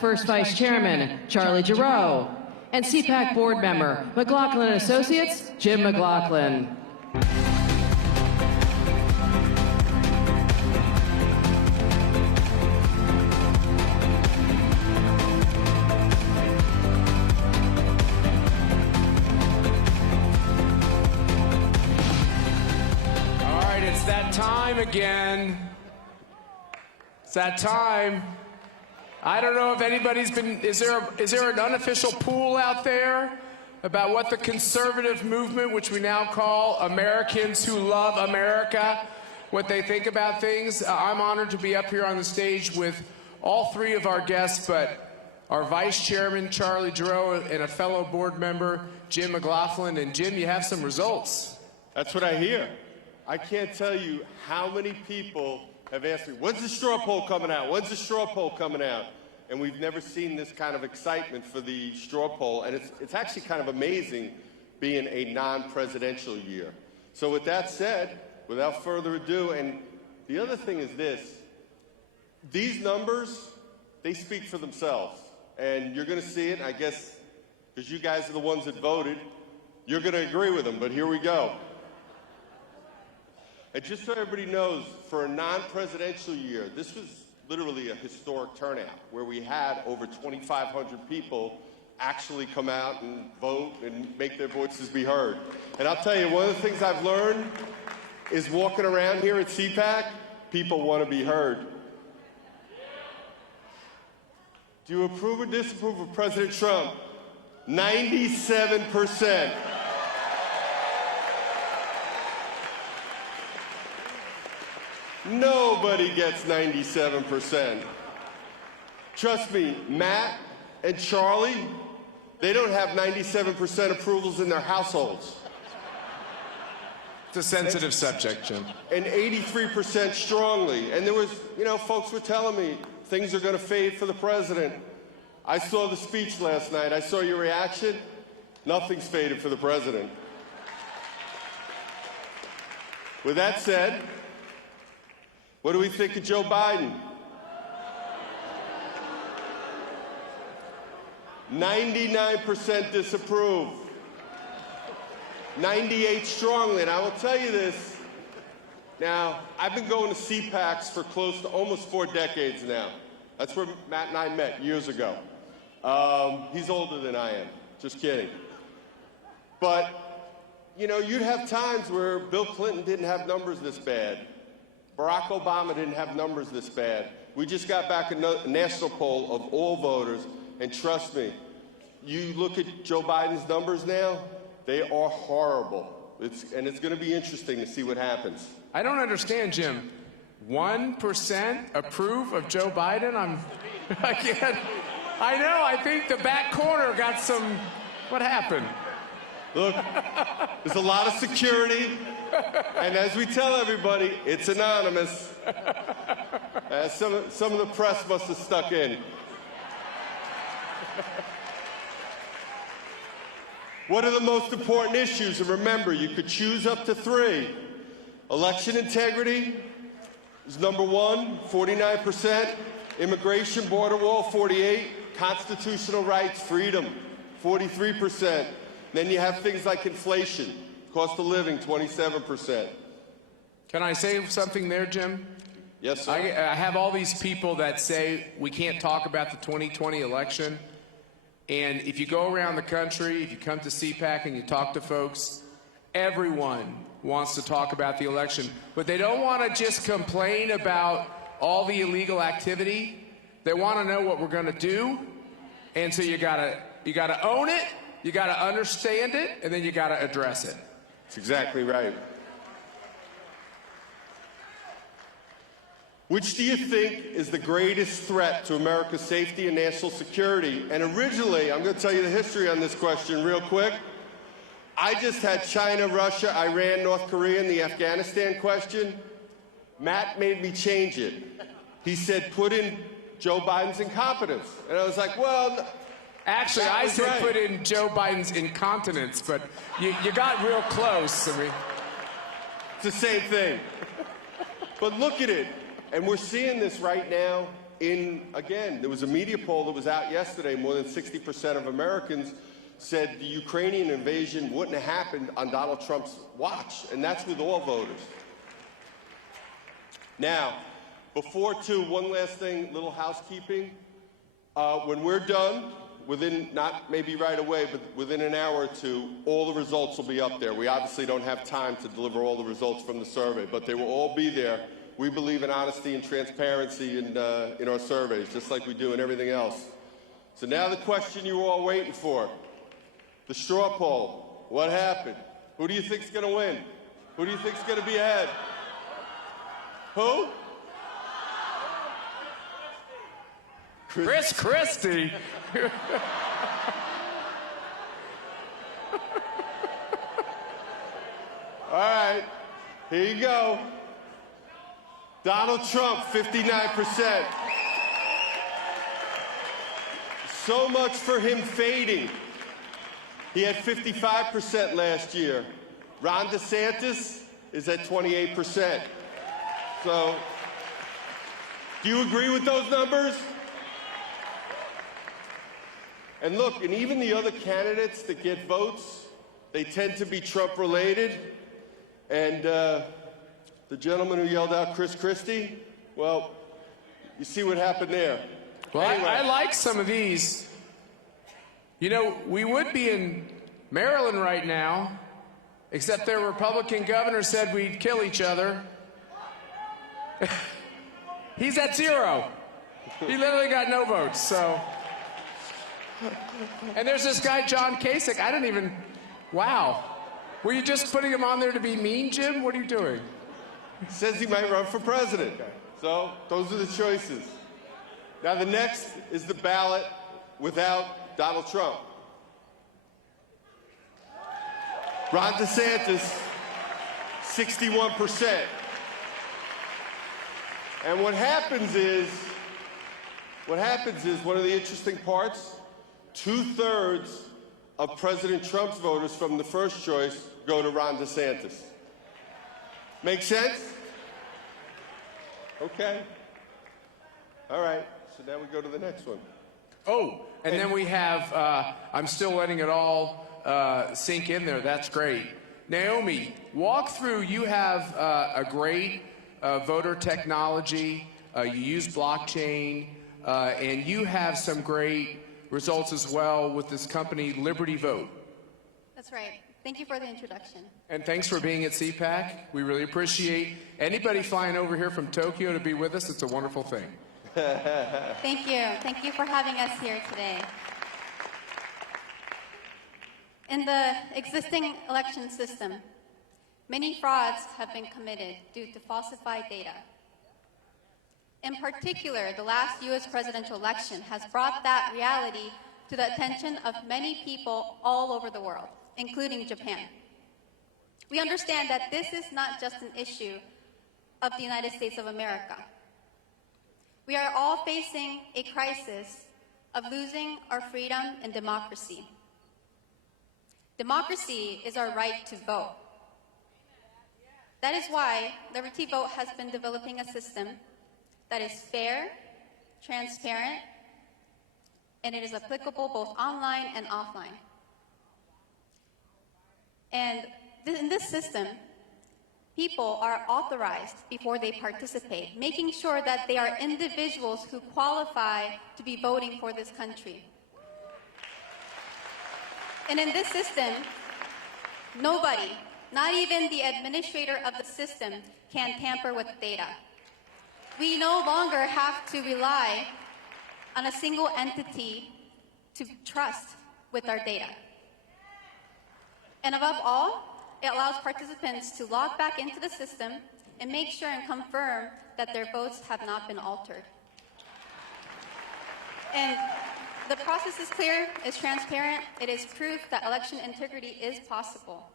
First Vice Chairman, Charlie Giroux, and CPAC Board Member, McLaughlin & Associates, Jim McLaughlin. All right, it's that time again. It's that time. I don't know if anybody's been, is there an unofficial poll out there about what the conservative movement, which we now call Americans Who Love America, what they think about things? I'm honored to be up here on the stage with all three of our guests, but our Vice Chairman, Charlie Giroux, and a fellow board member, Jim McLaughlin. And Jim, you have some results. That's what I hear. I can't tell you how many people have asked me, when's the straw poll coming out? When's the straw poll coming out? And we've never seen this kind of excitement for the straw poll. And it's actually kind of amazing being a non-presidential year. So with that said, without further ado, and the other thing is this, these numbers, they speak for themselves. And you're going to see it, I guess, because you guys are the ones that voted, you're going to agree with them. But here we go. And just so everybody knows, for a non-presidential year, this was literally a historic turnout where we had over 2,500 people actually come out and vote and make their voices be heard. And I'll tell you, one of the things I've learned is walking around here at CPAC, people want to be heard. Do you approve or disapprove of President Trump? 97%. Nobody gets 97%. Trust me, Matt and Charlie, they don't have 97% approvals in their households. It's a sensitive subject, Jim. And 83% strongly. And there was, folks were telling me things are going to fade for the president. I saw the speech last night. I saw your reaction. Nothing's faded for the president. With that said, what do we think of Joe Biden? 99% disapprove. 98 strongly. And I will tell you this. Now, I've been going to CPACs for close to almost 4 decades now. That's where Matt and I met years ago. He's older than I am. Just kidding. But, you'd have times where Bill Clinton didn't have numbers this bad. Barack Obama didn't have numbers this bad. We just got back a national poll of all voters, and trust me, you look at Joe Biden's numbers now, they are horrible. And it's going to be interesting to see what happens. I don't understand, Jim. 1% approve of Joe Biden? I can't. I know, I think the back corner got some, what happened? Look, there's a lot of security, and as we tell everybody, it's anonymous. Some of the press must have stuck in. What are the most important issues? And remember, you could choose up to 3. Election integrity is number 1, 49%. Immigration, border wall, 48%. Constitutional rights, freedom, 43%. Then you have things like inflation, cost of living, 27%. Can I say something there, Jim? Yes, sir. I have all these people that say we can't talk about the 2020 election. And if you go around the country, if you come to CPAC and you talk to folks, everyone wants to talk about the election. But they don't want to just complain about all the illegal activity. They want to know what we're going to do. And so you gotta own it. You got to understand it, and then you got to address it. That's exactly right. Which do you think is the greatest threat to America's safety and national security? And originally, I'm going to tell you the history on this question real quick. I just had China, Russia, Iran, North Korea, and the Afghanistan question. Matt made me change it. He said, put in Joe Biden's incompetence. And I was like, well... Actually, I said put in Joe Biden's incontinence, but you got real close. I mean, it's the same thing. But look at it. And we're seeing this right now again, there was a media poll that was out yesterday. More than 60% of Americans said the Ukrainian invasion wouldn't have happened on Donald Trump's watch, and that's with all voters. Now, one last thing, little housekeeping. When we're done, within, not maybe right away, but within an hour or two, all the results will be up there. We obviously don't have time to deliver all the results from the survey, but they will all be there. We believe in honesty and transparency in our surveys, just like we do in everything else. So now the question you were all waiting for, the straw poll. What happened? Who do you think's going to win? Who do you think's going to be ahead? Who? Chris Christie. All right, here you go. Donald Trump, 59%. So much for him fading. He had 55% last year. Ron DeSantis is at 28%. So, do you agree with those numbers? And look, and even the other candidates that get votes, they tend to be Trump-related. And the gentleman who yelled out Chris Christie, well, you see what happened there. Well, Anyway. I like some of these. You know, we would be in Maryland right now, except their Republican governor said we'd kill each other. He's at 0. He literally got no votes, so. And there's this guy, John Kasich. I didn't even, wow. Were you just putting him on there to be mean, Jim? What are you doing? Says he might run for president. So those are the choices. Now the next is the ballot without Donald Trump. Ron DeSantis, 61%. And what happens is one of the interesting parts, 2/3 of President Trump's voters from the first choice go to Ron DeSantis. Make sense? Okay. All right, so now we go to the next one. Oh, and then we have, I'm still letting it all sink in there. That's great. Naomi, walk through. You have a great voter technology. You use blockchain, and you have some great results as well with this company, Liberty Vote. That's right. Thank you for the introduction. And thanks for being at CPAC. We really appreciate anybody flying over here from Tokyo to be with us. It's a wonderful thing. Thank you. Thank you for having us here today. In the existing election system, many frauds have been committed due to falsified data. In particular, the last U.S. presidential election has brought that reality to the attention of many people all over the world, including Japan. We understand that this is not just an issue of the United States of America. We are all facing a crisis of losing our freedom and democracy. Democracy is our right to vote. That is why Liberty Vote has been developing a system that is fair, transparent, and it is applicable both online and offline. And in this system, people are authorized before they participate, making sure that they are individuals who qualify to be voting for this country. And in this system, nobody, not even the administrator of the system, can tamper with data. We no longer have to rely on a single entity to trust with our data. And above all, it allows participants to log back into the system and make sure and confirm that their votes have not been altered. And the process is clear, it's transparent, it is proof that election integrity is possible.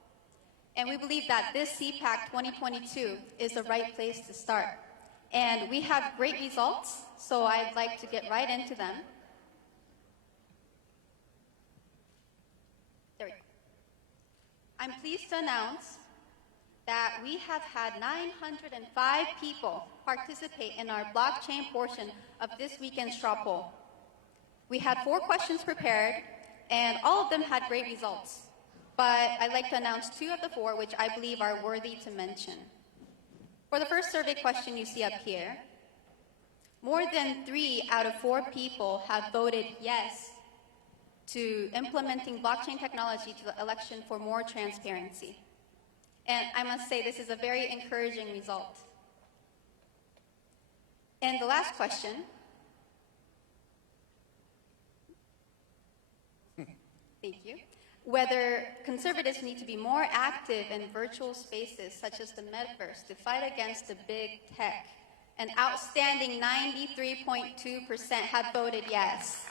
And we believe that this CPAC 2022 is the right place to start. And we have great results, so I'd like to get right into them. There we go. I'm pleased to announce that we have had 905 people participate in our blockchain portion of this weekend's straw poll. We had 4 questions prepared, and all of them had great results. But I'd like to announce 2 of the 4 which I believe are worthy to mention. For the first survey question you see up here, more than 3 out of 4 people have voted yes to implementing blockchain technology to the election for more transparency. And I must say this is a very encouraging result. And the last question, thank you, whether conservatives need to be more active in virtual spaces such as the metaverse to fight against the big tech. An outstanding 93.2% have voted yes.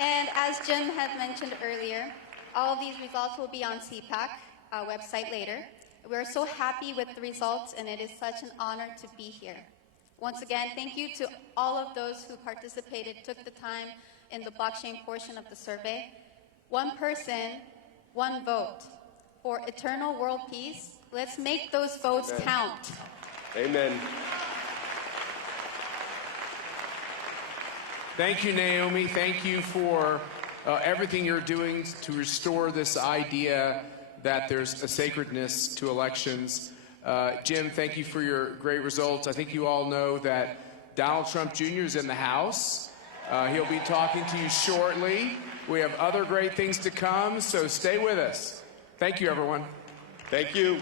And as Jim had mentioned earlier, all of these results will be on CPAC website later. We're so happy with the results, and it is such an honor to be here. Once again, thank you to all of those who participated, took the time in the blockchain portion of the survey. 1 person, 1 vote. For eternal world peace, let's make those votes count. Amen. Thank you, Naomi. Thank you for everything you're doing to restore this idea that there's a sacredness to elections. Jim, thank you for your great results. I think you all know that Donald Trump Jr. is in the House. He'll be talking to you shortly. We have other great things to come, so stay with us. Thank you, everyone. Thank you.